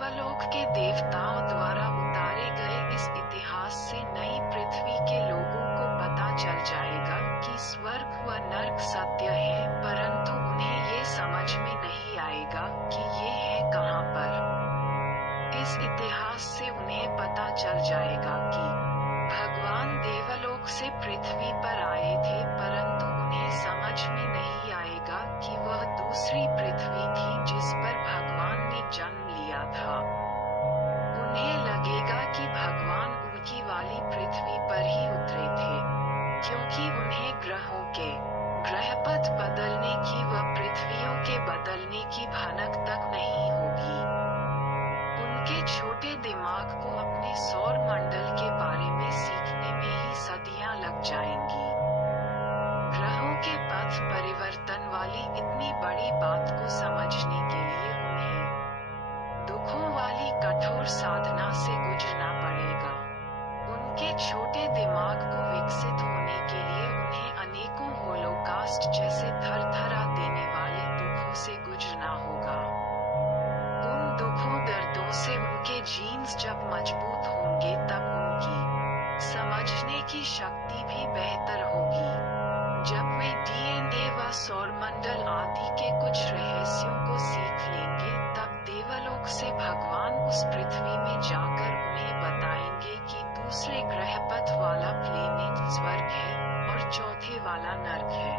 देवलोक के देवताओं द्वारा उतारे गए इस इतिहास से नई पृथ्वी के लोगों को पता चल जाएगा कि स्वर्ग व नर्क सत्य है, परंतु उन्हें ये समझ में नहीं आएगा कि ये है कहाँ पर। इस इतिहास से उन्हें पता चल जाएगा कि भगवान देवलोक से पृथ्वी पर आए थे, परंतु उन्हें समझ में नहीं आएगा कि वह दूसरी पृथ्वी थी जिस पर भगवान ने जन्म लिया था। उन्हें लगेगा कि भगवान उनकी वाली पृथ्वी पर ही उतरे थे, क्योंकि उन्हें ग्रहों के ग्रहपथ बदलने की व पृथ्वियों के बदलने की भनक तक नहीं होगी। उनके छोटे दिमाग को अपने सौर मंडल के बारे में सीखने में ही सदियां लग जाएंगी। ग्रहों के पथ परिवर्तन वाली इतनी बड़ी बात को समझने के लिए उन्हें दुखों वाली कठोर साधना से गुजरना पड़ेगा। उनके छोटे दिमाग को विकसित होने के लिए उन्हें अनेकों होलोकास्ट जैसे थरथरा देने वाले दुखों से गुजरना होगा। उन दुखों दर्दों से उनके जीन्स जब मजबूत होंगे तब उनकी समझने की शक्ति भी बेहतर होगी। जब वे डीएनए व सौरमंडल आदि के कुछ रहस्यों को सीख लेंगे, तब देवलोक से भगवान उस पृथ्वी में जाकर उन्हें बताएंगे कि दूसरे ग्रहपथ वाला प्लेनेट स्वर्ग है और चौथे वाला नर्क है।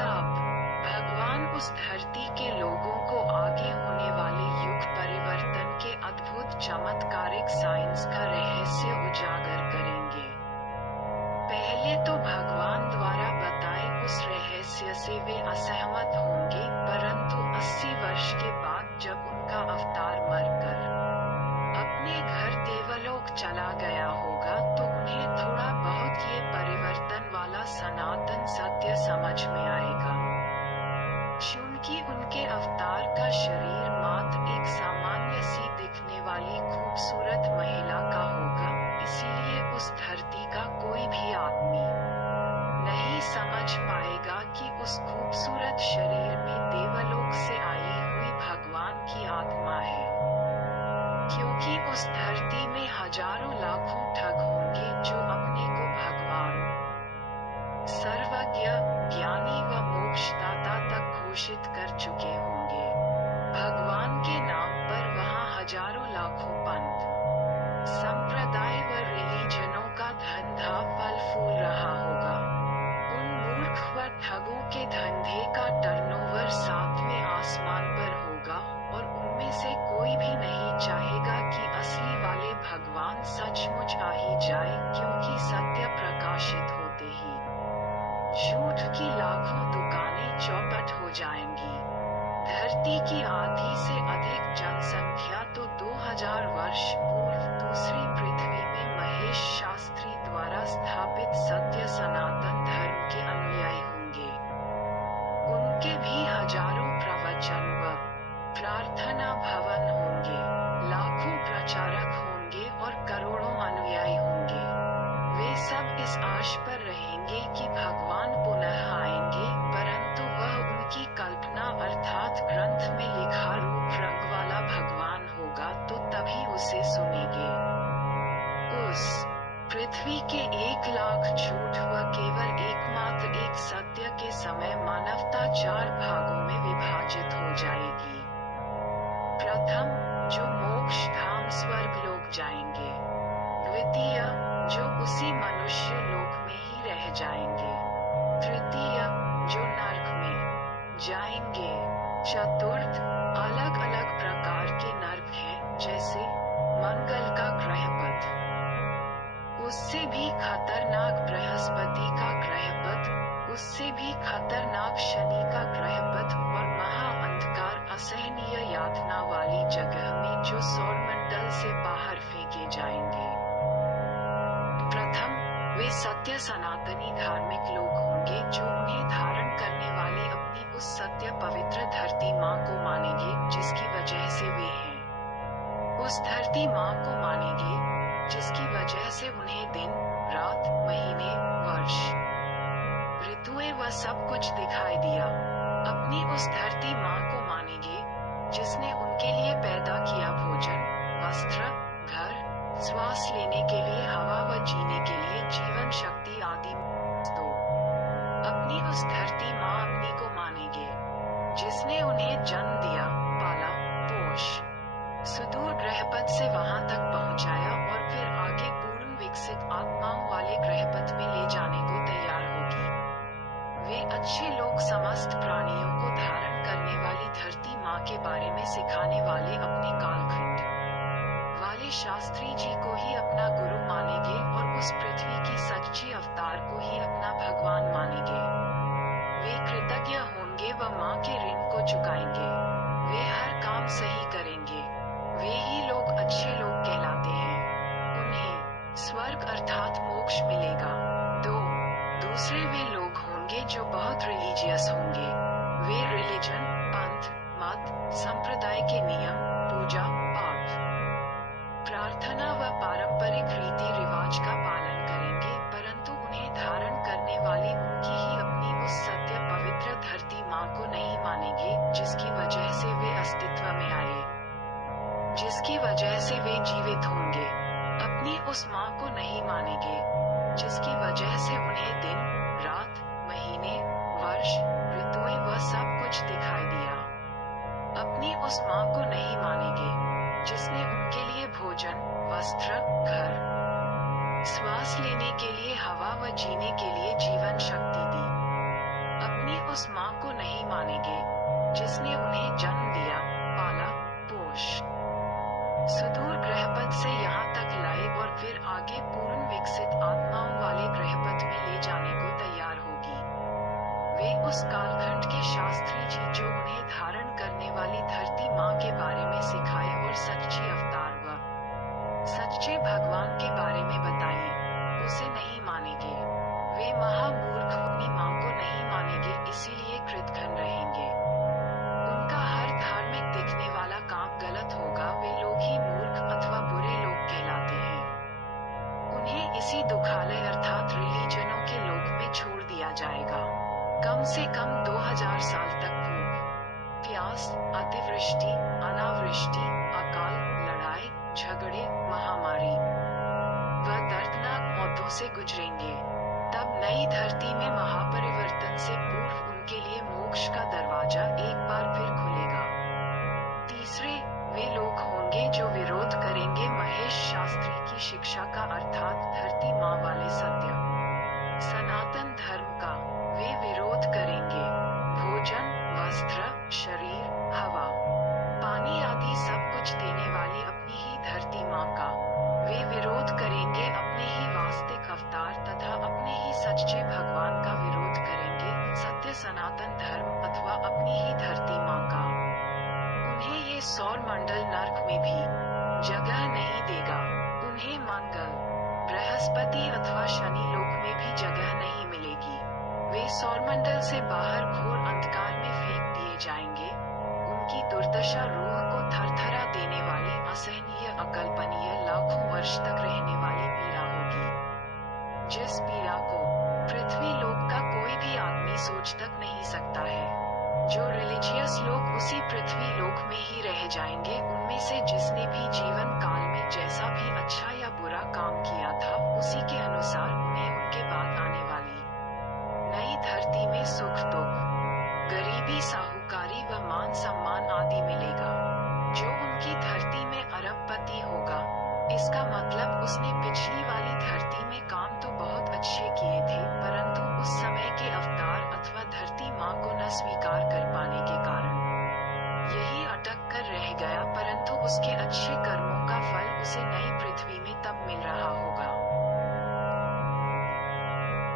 तब भगवान उस धरती के लोगों को आगे होने वाले युग परिवर्तन के अद्भुत चमत्कारिक साइंस का रहस्य उजागर करेंगे। पहले तो भगवान द्वारा बताए उस रहस्य से वे असहमत होंगे, परंतु 80 वर्ष के बाद जब उनका अवतार मरकर अपने घर देवलोक चला गया होगा, तो उन्हें थोड़ा बहुत ये परिवर्तन वाला सनातन सत्य समझ में आएगा। चूंकि उनके अवतार का शरीर मात्र एक सामान्य सी दिखने वाली खूबसूरत महिला का होगा, इसीलिए उस धरती का कोई भी आदमी नहीं समझ पाएगा कि उस खूबसूरत शरीर में देवलोक से आई हुई भगवान की आत्मा है। क्योंकि उस धरती में हजारों लाखों ठग होंगे जो अपने को भगवान सर्वज्ञ, ज्ञानी व मोक्षदाता तक घोषित कर चुके होंगे। भगवान के नाम पर वहां हजारों लाखों पंथ, संप्रदाय व रिलीजनों का धंधा फल फूल रहा होगा। उन मूर्ख व ठगों के धंधे का टर्नओवर 7वें आसमान पर होगा, और उनमें से कोई भी नहीं चाहेगा कि असली वाले भगवान सचमुच आ ही जाए, क्योंकि सत्य प्रकाशित होते ही झूठ की लाखों दुकानें चौपट हो जाएंगी। धरती की आधी से अधिक जनसंख्या तो 2000 वर्ष पूर्व दूसरी पृथ्वी में महेश शास्त्री द्वारा स्थापित सत्य सनातन धर्म के अनुयायी होंगे। उनके भी हजारों प्रवचन व प्रार्थना भवन होंगे, लाखों प्रचारक होंगे और करोड़ों अनुयायी होंगे। वे सब इस आश पर रहेंगे कि भगवान पुनः आएंगे, परंतु वह उनकी कल्पना अर्थात ग्रंथ में लिखा रूप रंग वाला भगवान होगा, तो तभी उसे सुनेंगे। उस पृथ्वी के 1,00,000 झूठ व केवल एकमात्र एक सत्य के समय मानवता 4 भागों में विभाजित हो जाएगी। प्रथम, जो मोक्ष धाम स्वर्ग लोक जाएंगे। द्वितीय, जो उसी मनुष्य लोक में ही रह जाएंगे। तृतीय, जो नर्क में जाएंगे। चतुर्थ, अलग अलग प्रकार के नर्क हैं, जैसे मंगल का ग्रहपथ, उससे भी खतरनाक बृहस्पति का ग्रहपथ, उससे भी खतरनाक शनि का ग्रहपथ, और महा अंधकार असहनीय यातना वाली जगह में जो सौरमंडल से बाहर फेंके जाएंगे। प्रथम, वे सत्य सनातनी धार्मिक लोग होंगे जो उन्हें धारण करने वाली अपनी उस सत्य पवित्र धरती माँ को मानेंगे, जिसकी वजह से वे हैं। उस धरती माँ को मानेंगे, जिसकी वजह से उन्हें दिन, रात, महीने, वर्ष, ऋतुएं व सब कुछ दिखाई दिया। अपनी उस धरती माँ को मानेंगे, जिसने उनके लिए पैदा किया पोष सुदूर ग्रहपथ से वहां तक पहुंचाया और फिर आगे पूर्ण विकसित आत्माओं वाले ग्रहपथ में ले जाने को तैयार होगी। वे अच्छे लोग समस्त प्राणियों को धारण करने वाली धरती माँ के बारे में सिखाने वाले अपने कालखंड वाले शास्त्री जी को ही अपना गुरु मानेंगे और उस पृथ्वी की सच्ची अवतार को ही अपना भगवान मानेंगे। वे कृतज्ञ होंगे व माँ के ऋण को चुकाएंगे। वे हर काम सही करेंगे। वे ही लोग अच्छे लोग कहलाते हैं। उन्हें स्वर्ग अर्थात मोक्ष मिलेगा। 2. दूसरे वे लोग होंगे जो बहुत रिलीजियस होंगे। वे रिलीजन, पंथ, मत, संप्रदाय के नियम, पूजा पाठ, प्रार्थना व पारंपरिक रीति रिवाज का पालन करेंगे, परंतु उन्हें धारण करने वाली उनकी ही अपनी उस सत्य पवित्र धरती माँ को नहीं मानेंगे, जिसकी वजह से वे अस्तित्व में आए, जिसकी वजह से वे जीवित होंगे। अपनी उस माँ को नहीं मानेंगे, जिसकी वजह से उन्हें दिन, रात, महीने, वर्ष, ऋतुएं व सब कुछ दिखाई दिया। अपनी उस माँ को नहीं मानेंगे, जिसने उनके लिए भोजन, वस्त्र, घर, श्वास लेने के लिए हवा व जीने के लिए जीवन शक्ति दी। अपनी उस माँ को नहीं मानेंगे, जिसने उन्हें जन्म दिया, पाला, पोष सुदूर ग्रहपथ से यहाँ तक लाए और फिर आगे पूर्ण विकसित आत्माओं वाले ग्रहपथ में ले जाने को तैयार होगी। वे उस कालखंड के शास्त्री जी जो उन्हें धारण करने वाली धरती माँ के बारे में सिखाए और सच्ची अवतार व सच्चे भगवान के बारे में बताएं, उसे नहीं मानेंगे। वे महामूर्ख अपनी माँ को नहीं मानेंगे, इसीलिए कृतघ्न रहेंगे। उनका हर धार्मिक दिखने वाला काम गलत होगा। वे लोग ही मूर्ख अथवा बुरे लोग कहलाते हैं। उन्हें इसी दुखालय अर्थात रिलीजनों के लोक में छोड़ दिया जाएगा। कम से कम 2000 साल तक भूख, प्यास, अतिवृष्टि, अनावृष्टि, अकाल, लड़ाई, झगड़े, महामारी व दर्दनाक मौतों से गुजरेंगे। तब नई धरती में महापरिवर्तन से पूर्व उनके लिए मोक्ष का दरवाजा एक बार फिर खुलेगा। तीसरे, वे लोग होंगे जो विरोध करेंगे महेश शास्त्री की शिक्षा का अर्थात धरती माँ वाले सत्य सनातन धर्म का। वे विरोध करेंगे भोजन, वस्त्र, शरीर, हवा, पानी आदि सब कुछ देने वाली अपनी ही धरती माँ का। वे विरोध करेंगे अपने ही वास्तविक अवतार तथा अपने ही सच्चे भगवान का विरोध करेंगे, सत्य सनातन धर्म अथवा अपनी ही धरती माँ का। उन्हें ये सौर मंडल नर्क में भी जगह नहीं देगा। उन्हें मंगल, बृहस्पति अथवा शनि लोक में भी जगह नहीं मिलेगी। वे सौरमंडल से बाहर घोर अंधकार में फेंक दिए जाएंगे। उनकी दुर्दशा रूह को थरथरा देने वाली असहनीय अकल्पनीय लाखों वर्ष तक रहने वाली पीड़ा होगी, जिस पीड़ा को पृथ्वी लोक का कोई भी आदमी सोच तक नहीं सकता है। जो रिलीजियस लोग उसी पृथ्वी लोक में ही रह जाएंगे, उनमें से जिसने भी जीवन काल में जैसा भी अच्छा या बुरा काम किया था, उसी के अनुसार उन्हें उनके बाद आने वाली नई धरती में सुख दुख, गरीबी, साहूकारी व मान सम्मान आदि मिलेगा। जो उनकी धरती में अरबपति होगा, इसका मतलब उसने पिछली वाली धरती में काम तो बहुत अच्छे किए थे, परंतु उस समय के अवतार अथवा धरती माँ को न स्वीकार कर पाने के कारण यही अटक कर रह गया, परंतु उसके अच्छे कर्मों का फल उसे नई पृथ्वी में तब मिल रहा होगा।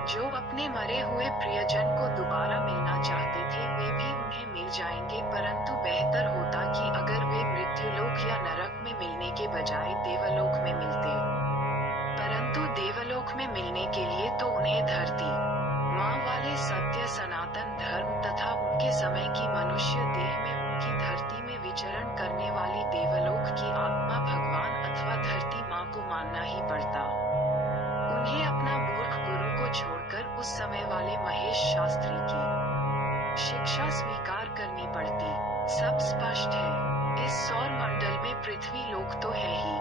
जो अपने मरे हुए प्रियजन को दोबारा मिलना चाहते थे, वे भी उन्हें मिल जाएंगे, परंतु बेहतर होता कि अगर वे मृत्युलोक या नरक में मिलने के बजाय देवलोक में मिलते। परंतु देवलोक में मिलने के लिए तो उन्हें धरती माँ वाले सत्य सनातन धर्म तथा उनके समय की मनुष्य देह में उनकी धरती में विचरण करने वाली देवलोक की आत्मा भगवान अथवा धरती माँ को मानना ही पड़ता। उन्हें अपना मूर्ख गुरु को छोड़कर उस समय वाले महेश शास्त्री की शिक्षा स्वीकार करनी पड़ती। सब स्पष्ट है। इस सौर मंडल में पृथ्वी लोक तो है ही,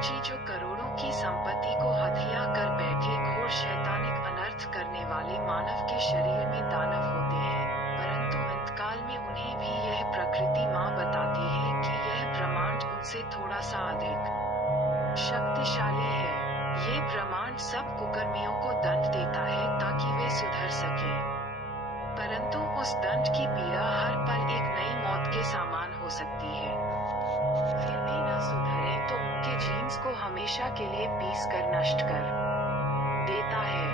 लालची जो करोड़ों की संपत्ति को हथिया कर बैठे घोर शैतानिक अनर्थ करने वाले मानव के शरीर में दानव होते हैं, परंतु अंतकाल में उन्हें भी यह प्रकृति माँ बताती है कि यह ब्रह्मांड उनसे थोड़ा सा अधिक शक्तिशाली है। ये ब्रह्मांड सब कुकर्मियों को दंड देता है ताकि वे सुधर सकें, परंतु उस दंड की पीड़ा हर पल एक नई मौत के समान हो सकती है। फिर भी न सुधरे तो उनके जीन्स को हमेशा के लिए पीस कर नष्ट कर देता है।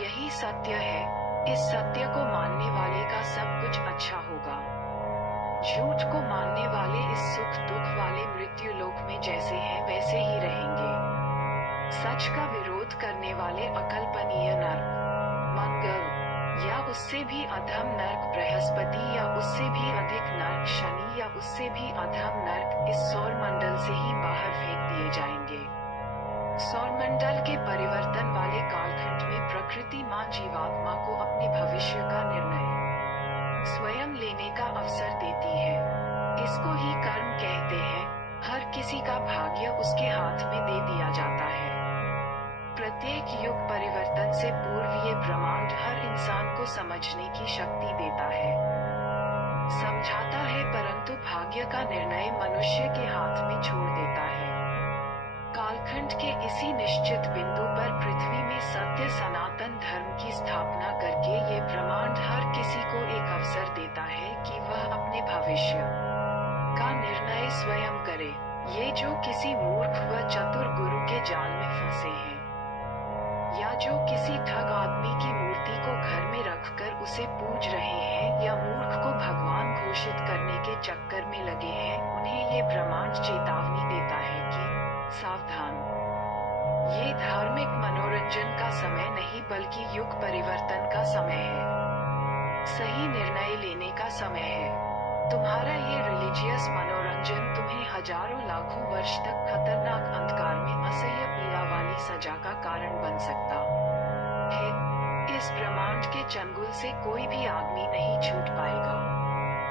यही सत्य है। इस सत्य को मानने वाले का सब कुछ अच्छा होगा। झूठ को मानने वाले इस सुख दुख वाले मृत्यु लोक में जैसे हैं वैसे ही रहेंगे। सच का विरोध करने वाले अकल्पनीय नर्क, मंगल या उससे भी अधम नर्क बृहस्पति या उससे भी अधिक नर्क शनि या उससे भी अधम नर्क इस सौरमंडल से ही बाहर फेंक दिए जाएंगे। सौरमंडल के परिवर्तन वाले कालखंड में प्रकृति माँ जीवात्मा को अपने भविष्य का निर्णय स्वयं लेने का अवसर देती है। इसको ही कर्म कहते हैं। हर किसी का भाग्य उसके हाथ में दे दिया जाता है। प्रत्येक युग परिवर्तन से पूर्व ये ब्रह्मांड हर इंसान को समझने की शक्ति देता है, समझाता है, परंतु भाग्य का निर्णय मनुष्य के हाथ में छोड़ देता है। कालखंड के इसी निश्चित बिंदु पर पृथ्वी में सत्य सनातन धर्म की स्थापना करके ये ब्रह्मांड हर किसी को एक अवसर देता है कि वह अपने भविष्य का निर्णय स्वयं करे। ये जो किसी मूर्ख व चतुर गुरु के जाल में फंसे हैं, या जो किसी ठग आदमी की मूर्ति को घर में रखकर उसे पूज रहे हैं या मूर्ख को भगवान घोषित करने के चक्कर में लगे हैं, उन्हें ये ब्रह्मांड चेतावनी देता है कि सावधान, ये धार्मिक मनोरंजन का समय नहीं बल्कि युग परिवर्तन का समय है। सही निर्णय लेने का समय है। तुम्हारा ये रिलीजियस मनोरंजन तुम्हें हजारों लाखों वर्ष तक खतरनाक अंधकार में असह्य पीड़ा वाली सजा का कारण बन सकता है। इस ब्रह्मांड के चंगुल से कोई भी आदमी नहीं छूट पाएगा।